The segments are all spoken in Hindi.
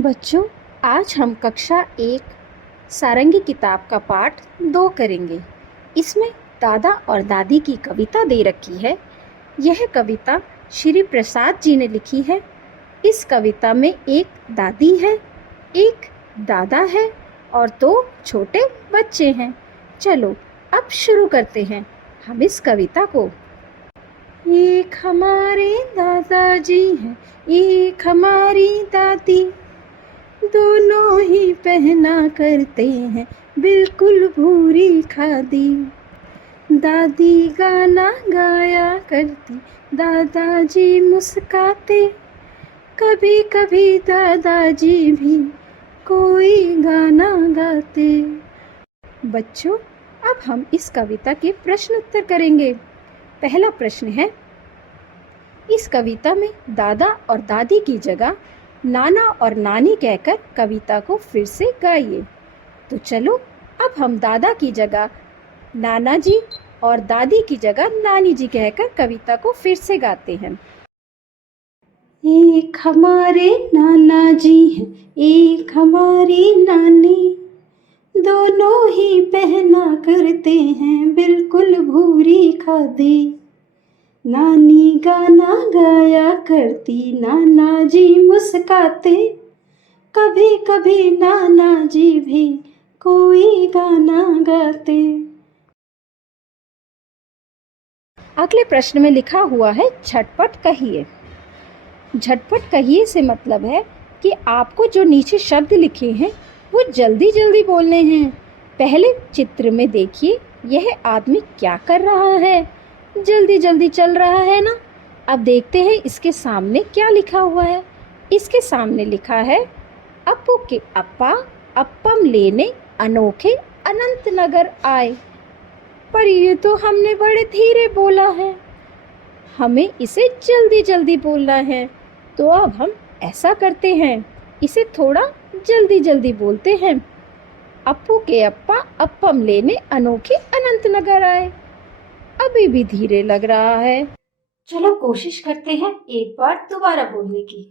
बच्चों, आज हम कक्षा 1 सारंगी किताब का पाठ 2 करेंगे। इसमें दादा और दादी की कविता दे रखी है। यह कविता श्री प्रसाद जी ने लिखी है। इस कविता में एक दादी है, एक दादा है और 2 छोटे बच्चे हैं। चलो अब शुरू करते हैं हम इस कविता को। एक हमारे दादाजी हैं, एक हमारी दादी, दोनों ही पहना करते हैं बिल्कुल भूरी खादी। दादी गाना गाया करती, दादाजी मुस्काते, कभी कभी दादाजी भी कोई गाना गाते। बच्चों, अब हम इस कविता के प्रश्न उत्तर करेंगे। पहला प्रश्न है, इस कविता में दादा और दादी की जगह नाना और नानी कहकर कविता को फिर से गाइए। तो चलो अब हम दादा की जगह नाना जी और दादी की जगह नानी जी कहकर कविता को फिर से गाते हैं। एक हमारे नाना जी हैं, एक हमारी नानी, दोनों ही पहना करते हैं बिल्कुल भूरी खादी। नानी गाना गाया करती, नाना जी मुस्काते, कभी कभी नाना जी भी कोई गाना गाते। अगले प्रश्न में लिखा हुआ है, झटपट कहिए। झटपट कहिए से मतलब है कि आपको जो नीचे शब्द लिखे हैं वो जल्दी जल्दी बोलने हैं। पहले चित्र में देखिए, यह आदमी क्या कर रहा है, जल्दी जल्दी चल रहा है ना। अब देखते हैं इसके सामने क्या लिखा हुआ है। इसके सामने लिखा है, अप्पू के अप्पा अप्पम लेने अनोखे अनंत नगर आए। पर ये तो हमने बड़े धीरे बोला है, हमें इसे जल्दी जल्दी बोलना है। तो अब हम ऐसा करते हैं, इसे थोड़ा जल्दी जल्दी बोलते हैं। अप्पू के अप्पा अप्पम लेने अनोखे अनंत नगर आए। अभी भी धीरे लग रहा है। चलो कोशिश करते हैं एक बार दोबारा बोलने की।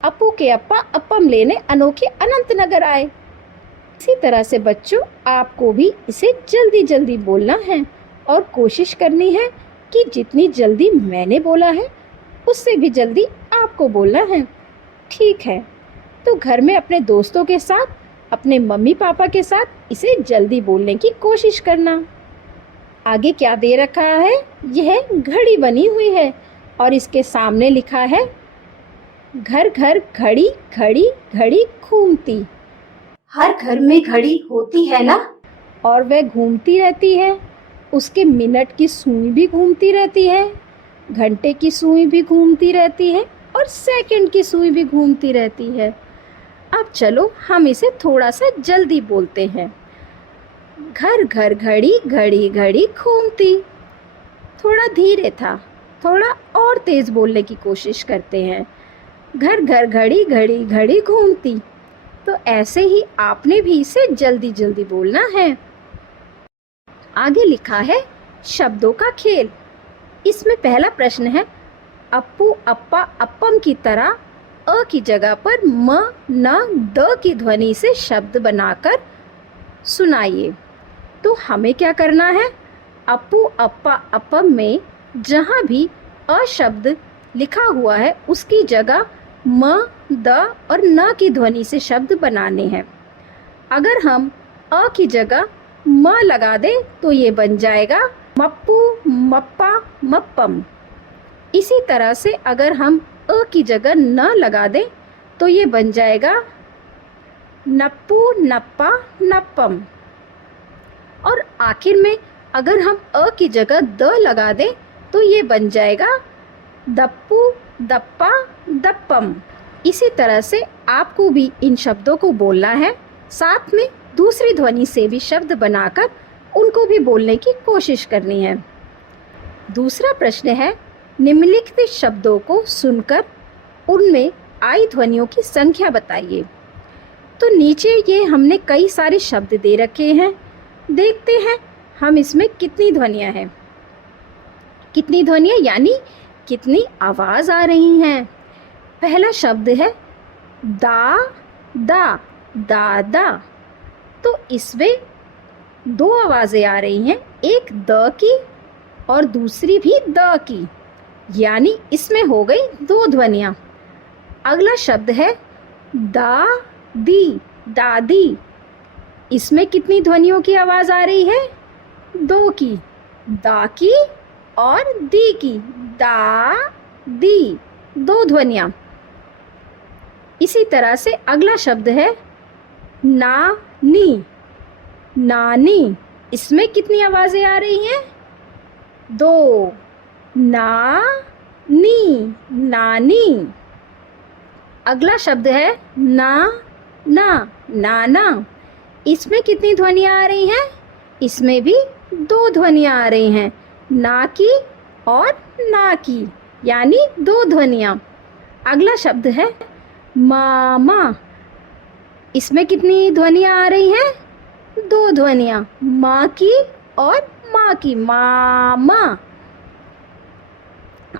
अप्पू के अप्पा अप्पम लेने अनोखे अनंत नगर आए। इसी तरह से बच्चों, आपको भी इसे जल्दी जल्दी बोलना है और कोशिश करनी है कि जितनी जल्दी मैंने बोला है उससे भी जल्दी आपको बोलना है। ठीक है, तो घर में अपने दोस्तों के साथ, अपने मम्मी पापा के साथ इसे जल्दी बोलने की कोशिश करना। आगे क्या दे रखा है, यह घड़ी बनी हुई है और इसके सामने लिखा है, घर घर घड़ी घड़ी घड़ी घूमती। हर घर में घड़ी होती है ना, और वह घूमती रहती है। उसके मिनट की सुई भी घूमती रहती है, घंटे की सुई भी घूमती रहती है और सेकंड की सुई भी घूमती रहती है। अब चलो हम इसे थोड़ा सा जल्दी बोलते हैं। घर घर घड़ी घड़ी घड़ी घूमती। थोड़ा धीरे था, थोड़ा और तेज बोलने की कोशिश करते हैं। घर घर घड़ी घड़ी घड़ी घूमती। तो ऐसे ही आपने भी इसे जल्दी जल्दी बोलना है। आगे लिखा है, शब्दों का खेल। इसमें पहला प्रश्न है, अप्पू अप्पा अप्पम की तरह अ की जगह पर म न द की ध्वनि से शब्द बनाकर सुनाइए। तो हमें क्या करना है, अप्पू अप्पा अप्पम में जहाँ भी अ शब्द लिखा हुआ है उसकी जगह म द और न की ध्वनि से शब्द बनाने हैं। अगर हम अ की जगह म लगा दें तो ये बन जाएगा मप्पू मप्पा मप्पम। इसी तरह से अगर हम अ की जगह न लगा दें तो ये बन जाएगा नप्पू नप्पा नप्पम। और आखिर में अगर हम अ की जगह द लगा दें तो ये बन जाएगा दप्पू दप्पा दप्पम। इसी तरह से आपको भी इन शब्दों को बोलना है, साथ में दूसरी ध्वनि से भी शब्द बनाकर उनको भी बोलने की कोशिश करनी है। दूसरा प्रश्न है, निम्नलिखित शब्दों को सुनकर उनमें आई ध्वनियों की संख्या बताइए। तो नीचे ये हमने कई सारे शब्द दे रखे हैं, देखते हैं हम इसमें कितनी ध्वनियाँ हैं। कितनी ध्वनियाँ यानी कितनी आवाज़ आ रही हैं। पहला शब्द है दा दा, दादा। तो इसमें दो आवाज़ें आ रही हैं, एक द की और दूसरी भी द की, यानी इसमें हो गई दो ध्वनियाँ। अगला शब्द है दा दी, दादी। इसमें कितनी ध्वनियों की आवाज़ आ रही है? दो की, दा की और दी की, दा दी, दो ध्वनियाँ। इसी तरह से अगला शब्द है नानी, नानी। इसमें कितनी आवाज़ें आ रही हैं? दो, ना नी, नानी। अगला शब्द है ना ना, नाना। इसमें कितनी ध्वनियाँ आ रही हैं? इसमें भी दो ध्वनियाँ आ रही हैं, ना की और ना की, यानी दो ध्वनियाँ। अगला शब्द है मामा। इसमें कितनी ध्वनियाँ आ रही हैं? दो ध्वनियाँ, माँ की और माँ की, मामा।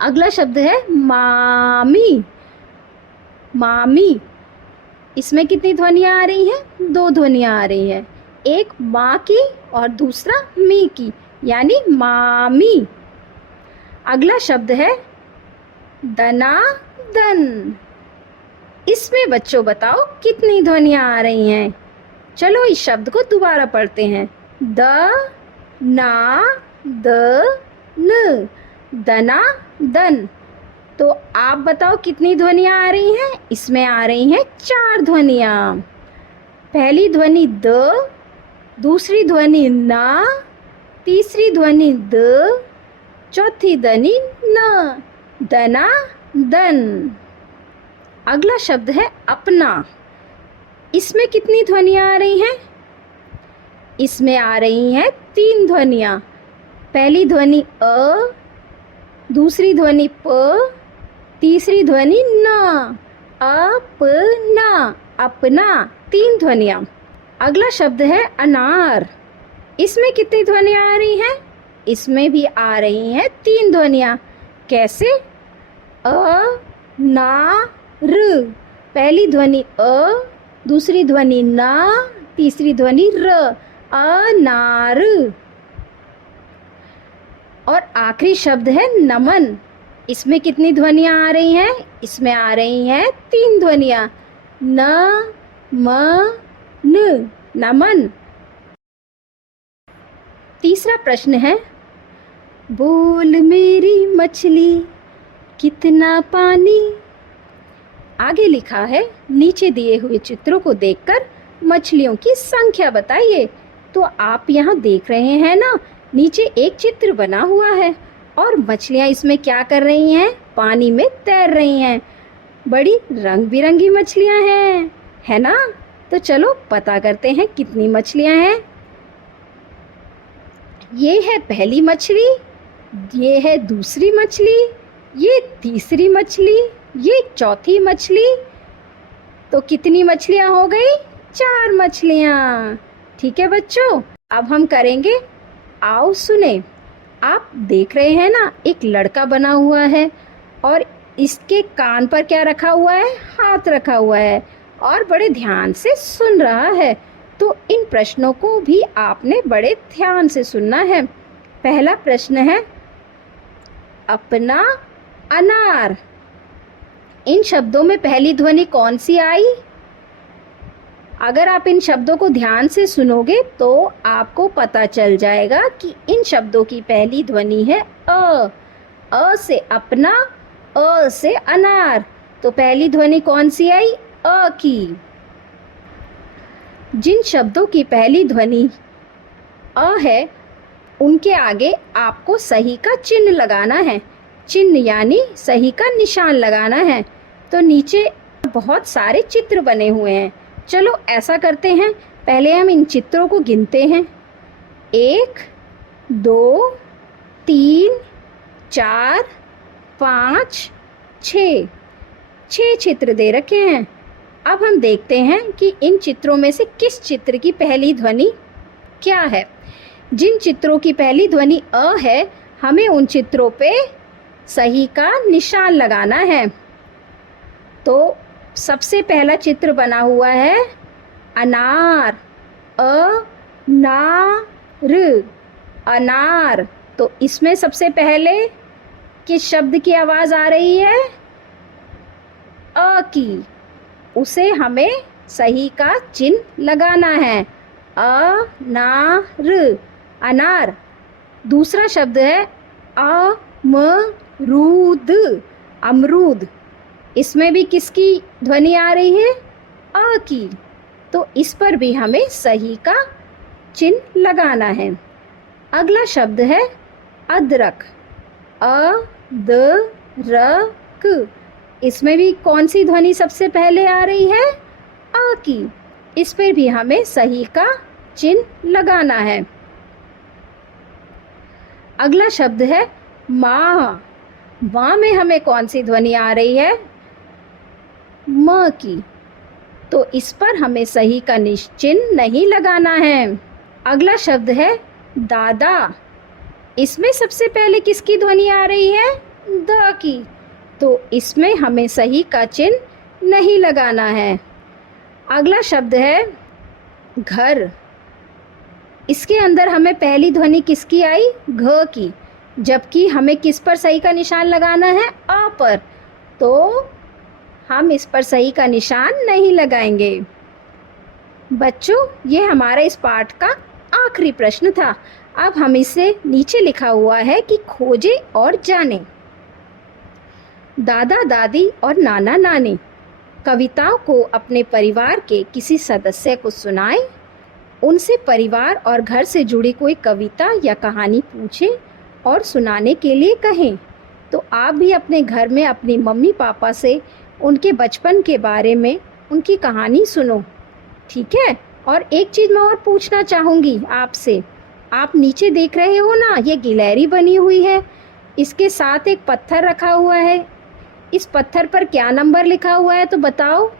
अगला शब्द है मामी, मामी। इसमें कितनी ध्वनियाँ आ रही हैं? दो ध्वनियाँ आ रही हैं, एक माँ की और दूसरा मी की, यानी मामी। अगला शब्द है दना दन। इसमें बच्चों बताओ कितनी ध्वनियाँ आ रही हैं? चलो इस शब्द को दोबारा पढ़ते हैं। द ना द न, दना दन। तो आप बताओ कितनी ध्वनियाँ आ रही हैं? इसमें आ रही हैं चार ध्वनियाँ। पहली ध्वनि द, दूसरी ध्वनि ना, तीसरी ध्वनि द, चौथी ध्वनि न, दना दन। अगला शब्द है अपना। इसमें कितनी ध्वनियाँ आ रही हैं? इसमें आ रही हैं तीन ध्वनियाँ। पहली ध्वनि अ, दूसरी ध्वनि प, तीसरी ध्वनि न, अपना, अपना, तीन ध्वनियाँ। अगला शब्द है अनार। इसमें कितनी ध्वनियाँ आ रही हैं? इसमें भी आ रही हैं तीन ध्वनियाँ। कैसे? अ ना र। पहली ध्वनि अ, दूसरी ध्वनि ना, तीसरी ध्वनि र, अनार। और आखिरी शब्द है नमन। इसमें कितनी ध्वनियाँ आ रही हैं? इसमें आ रही हैं तीन ध्वनियाँ, न म न, नमन। तीसरा प्रश्न है, बोल मेरी मछली कितना पानी। आगे लिखा है, नीचे दिए हुए चित्रों को देखकर मछलियों की संख्या बताइए। तो आप यहाँ देख रहे हैं ना, नीचे एक चित्र बना हुआ है और मछलियाँ इसमें क्या कर रही हैं? पानी में तैर रही हैं। बड़ी रंग बिरंगी मछलियाँ हैं, है ना? तो चलो पता करते हैं कितनी मछलियाँ हैं। ये है पहली मछली, ये है दूसरी मछली, ये तीसरी मछली, ये चौथी मछली। तो कितनी मछलियाँ हो गई? चार मछलियाँ। ठीक है बच्चों, अब हम करेंगे आओ सुने। आप देख रहे हैं ना, एक लड़का बना हुआ है और इसके कान पर क्या रखा हुआ है? हाथ रखा हुआ है और बड़े ध्यान से सुन रहा है। तो इन प्रश्नों को भी आपने बड़े ध्यान से सुनना है। पहला प्रश्न है अपना अनार। इन शब्दों में पहली ध्वनि कौन सी आई? अगर आप इन शब्दों को ध्यान से सुनोगे तो आपको पता चल जाएगा कि इन शब्दों की पहली ध्वनि है अ। अ से अपना, अ से अनार। तो पहली ध्वनि कौन सी आई? अ की। जिन शब्दों की पहली ध्वनि अ है, उनके आगे आपको सही का चिन्ह लगाना है। चिन्ह यानी सही का निशान लगाना है। तो नीचे बहुत सारे चित्र बने हुए हैं। चलो ऐसा करते हैं, पहले हम इन चित्रों को गिनते हैं। 1 2 3 4 5 6 6 चित्र दे रखे हैं। अब हम देखते हैं कि इन चित्रों में से किस चित्र की पहली ध्वनि क्या है। जिन चित्रों की पहली ध्वनि अ है, हमें उन चित्रों पे सही का निशान लगाना है। तो सबसे पहला चित्र बना हुआ है अनार, अनार, अनार। तो इसमें सबसे पहले किस शब्द की आवाज़ आ रही है? अ की। उसे हमें सही का चिन्ह लगाना है, अनार, अनार। दूसरा शब्द है अमरूद, अमरूद। इसमें भी किसकी ध्वनि आ रही है? अ की। तो इस पर भी हमें सही का चिन्ह लगाना है। अगला शब्द है अदरक, अदरक। इसमें भी कौन सी ध्वनि सबसे पहले आ रही है? अ की। इस पर भी हमें सही का चिन्ह लगाना है। अगला शब्द है माँ, माँ में हमें कौन सी ध्वनि आ रही है? म की। तो इस पर हमें सही का चिन्ह नहीं लगाना है। अगला शब्द है दादा। इसमें सबसे पहले किसकी ध्वनि आ रही है? The key. तो इसमें हमें सही का चिन्ह नहीं लगाना है। अगला शब्द है घर। इसके अंदर हमें पहली ध्वनि किसकी आई? घ की। जबकि हमें किस पर सही का निशान लगाना है? अ पर। तो हम इस पर सही का निशान नहीं लगाएंगे। बच्चों, ये हमारा इस पाठ का आखिरी प्रश्न था। अब हम इसे नीचे लिखा हुआ है कि खोजें और जानें। दादा दादी और नाना नानी कविताओं को अपने परिवार के किसी सदस्य को सुनाएं। उनसे परिवार और घर से जुड़ी कोई कविता या कहानी पूछें और सुनाने के लिए कहें। तो आप भी अपने घर में अपनी मम्मी पापा से उनके बचपन के बारे में उनकी कहानी सुनो, ठीक है? और एक चीज़ मैं और पूछना चाहूँगी आपसे। आप नीचे देख रहे हो ना, ये गिलहरी बनी हुई है, इसके साथ एक पत्थर रखा हुआ है। इस पत्थर पर क्या नंबर लिखा हुआ है तो बताओ?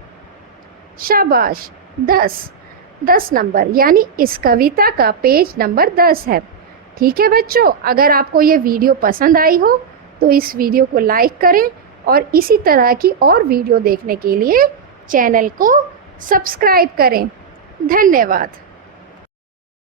शाबाश, 10 नंबर, यानी इस कविता का पेज नंबर 10 है। ठीक है बच्चों, अगर आपको ये वीडियो पसंद आई हो तो इस वीडियो को लाइक करें और इसी तरह की और वीडियो देखने के लिए चैनल को सब्सक्राइब करें। धन्यवाद।